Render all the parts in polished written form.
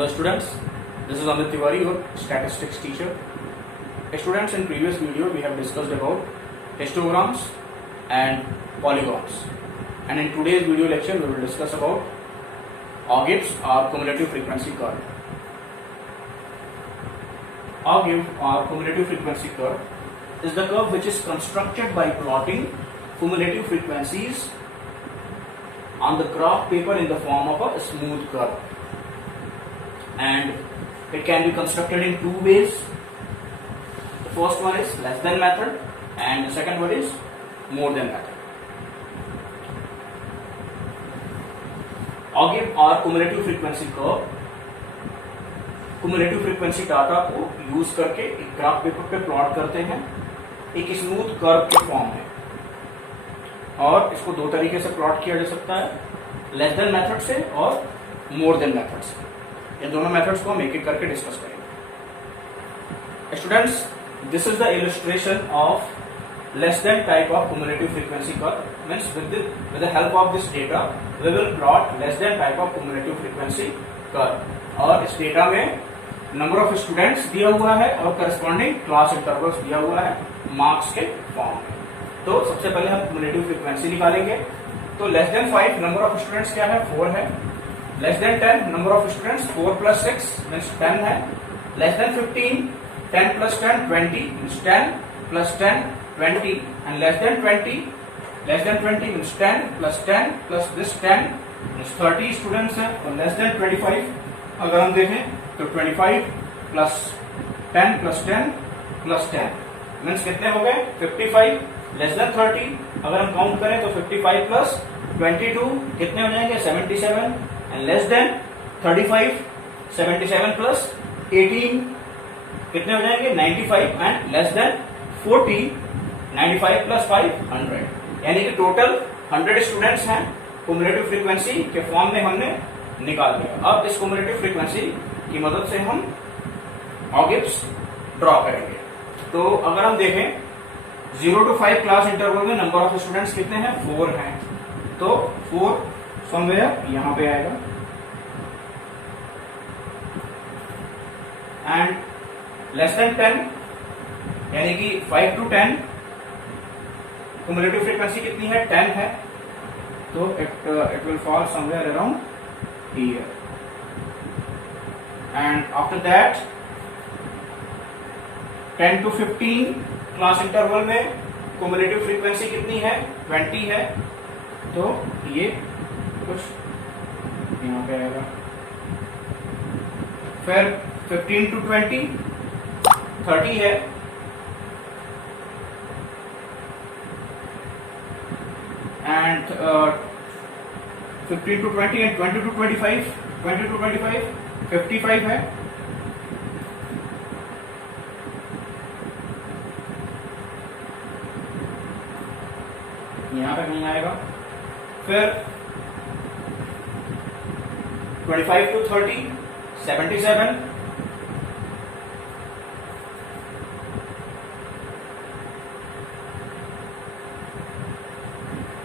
Hello students, this is Amit Tiwari, your statistics teacher. Students, in previous video we have discussed about histograms and polygons, and in today's video lecture we will discuss about OGIFs or cumulative frequency curve. OGIF or cumulative frequency curve is the curve which is constructed by plotting cumulative frequencies on the graph paper in the form of a smooth curve, and it can be constructed in two ways. The first one is less than method and the second one is more than method. OGIF और cumulative frequency curve cumulative frequency data को use करके एक graph paper पे plot करते हैं एक smooth curve के form में, और इसको दो तरीके से प्लॉट किया जा सकता है, लेस देन मेथड से और मोर देन मेथड से। इन दोनों मेथड्स को हम एक एक करके डिस्कस करेंगे। Students, this is the illustration of less than type of cumulative frequency curve. Means with the help of this data we will plot less than type of cumulative frequency curve, और इस data में number of students दिया हुआ है और corresponding class intervals दिया हुआ है मार्क्स के फॉर्म में। तो सबसे पहले हम cumulative frequency निकालेंगे। तो less than 5 number of students क्या है, 4 है। Less than 10 number of students 4 + 6 means 10 है। Less than 15 10 + 10 20 means 10 + 10 20, and less than 20 means 10 + 10 + this 10 means 30 students है। और लेस देन 25 अगर हम देखें तो 25 + 10 + 10 + 10 मीन्स कितने हो गए 55। लेस देन 30 अगर हम काउंट करें तो 55 + 22 कितने हो जाएंगे 77, एंड लेस देन 35 77 + 18 कितने हो जाएंगे 95, एंड लेस देन 40 95 + 5 100, यानी कि टोटल 100 स्टूडेंट्स हैं cumulative फ्रीक्वेंसी के फॉर्म में हमने निकाल दिया। अब इस cumulative फ्रीक्वेंसी की मदद से हम OGIFs ड्रॉ करेंगे। तो अगर हम देखें 0 to 5 क्लास इंटरवल में नंबर ऑफ स्टूडेंट्स कितने हैं 4 हैं, तो 4 समवेयर यहां पे आएगा, एंड लेस देन 10 यानी कि 5 to 10 cumulative फ्रीक्वेंसी कितनी है 10 है, तो it will fall somewhere around here, and after that 10 to 15 class interval में cumulative फ्रीक्वेंसी कितनी है 20 है, तो ये कुछ यहाँ पे आएगा। फिर 15 to 20 30 है, and 15 to 20 and 20 to 25 55 है, यहां पे नहीं आएगा। फिर 25 to 30 77,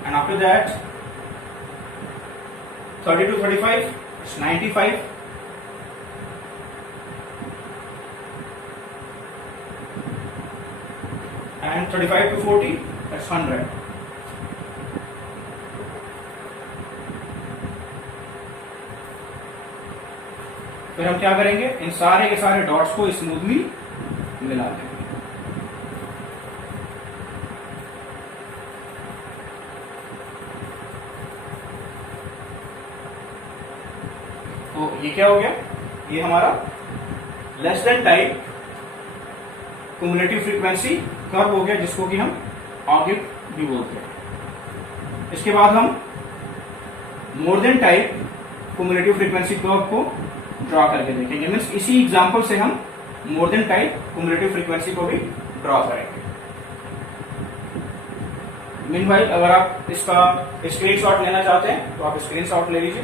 and after that 30 to 35 it's 95, and 35 to 40 that's 100। फिर हम क्या करेंगे, इन सारे के सारे डॉट्स को स्मूथली मिला देंगे। तो ये क्या हो गया, ये हमारा less than type cumulative frequency curve हो गया, जिसको कि हम OGIF भी बोलते हैं। इसके बाद हम मोर than type cumulative frequency curve को ड्रॉ करके देखेंगे। मीन्स इसी एग्जांपल से हम मोर देन टाइप cumulative फ्रीक्वेंसी को भी ड्रॉ करेंगे। मीनवाइल अगर आप इसका स्क्रीनशॉट लेना चाहते हैं तो आप स्क्रीनशॉट ले लीजिए।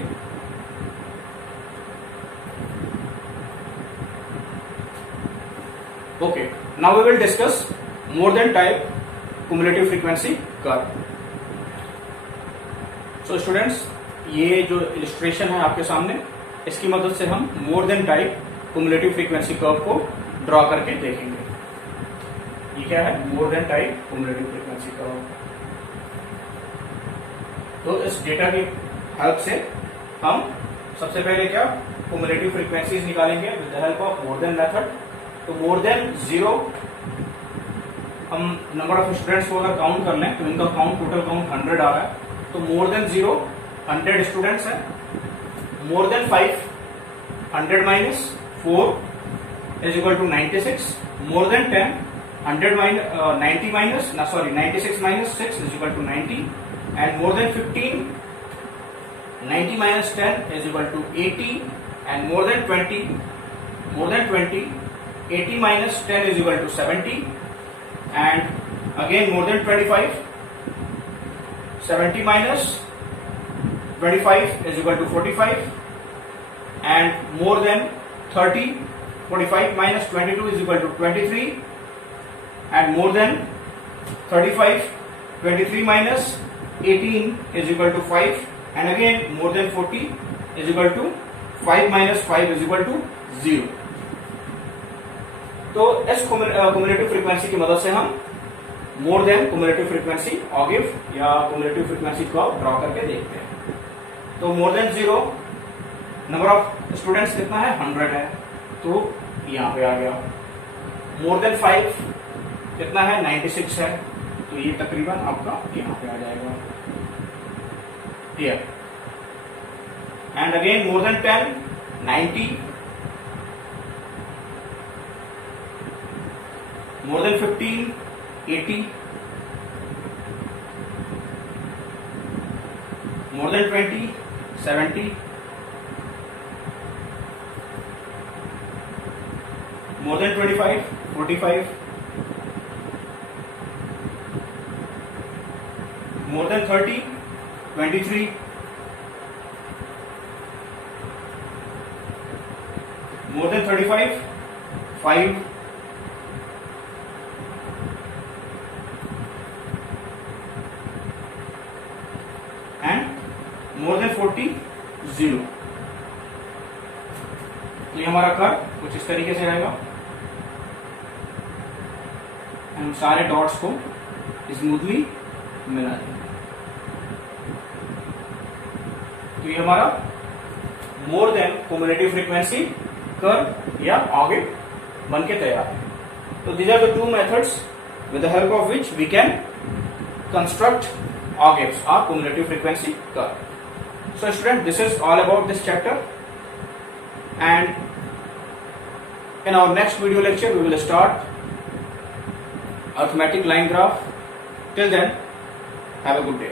Okay, now we will discuss more than type cumulative frequency curve। So students, ये जो इलिस्ट्रेशन है आपके सामने, इसकी मदद से हम मोर than type cumulative frequency curve को ड्रॉ करके देखेंगे। ये क्या है? मोर than type cumulative frequency curve. तो इस डेटा की हेल्प से हम सबसे पहले क्या कुमुलेटिव फ्रीक्वेंसीज निकालेंगे with the help of more than method. तो मोर देन 0, हम नंबर ऑफ स्टूडेंट्स को अगर काउंट कर लें तो इनका काउंट टोटल काउंट 100 आ रहा है। तो मोर देन 0 100 स्टूडेंट्स हैं। More than 5 100 minus 4 is equal to 96। More than 10 100 90 minus 96 minus 6 is equal to 90। And more than 15 90 minus 10 is equal to 80, and more than 20 80 minus 10 is equal to 70, and again more than 25 70 minus 25 is equal to 45, and more than 30 45 minus 22 is equal to 23, and more than 35 23 minus 18 is equal to 5, and again more than 40 is equal to 5 minus 5 is equal to 0। तो इस cumulative frequency की मदद से हम मोर than cumulative frequency ऑगिव या cumulative frequency को draw करके देखते हैं। तो more than 0 number of students कितना है? 100 है, तो यहां पे आ गया। मोर देन 5 कितना है? 96 है, तो ये तकरीबन आपका यहां पे आ जाएगा। Here. And again more than 10 90, more than 15 80, more than 20 70, more than 25 45, more than 30 23, more than 35 5, and more than 40 0। तो ये हमारा कर्व कुछ इस तरीके से रहेगा। हम सारे डॉट्स को स्मूथली मिला देंगे। तो ये हमारा more than cumulative frequency curve या ऑगिव बन के तैयार है। तो these are the 2 methods with the help of which we can construct ogives और cumulative frequency curve. So student, this is all about this chapter, and in our next video lecture we will start arithmetic line graph. Till then, have a good day.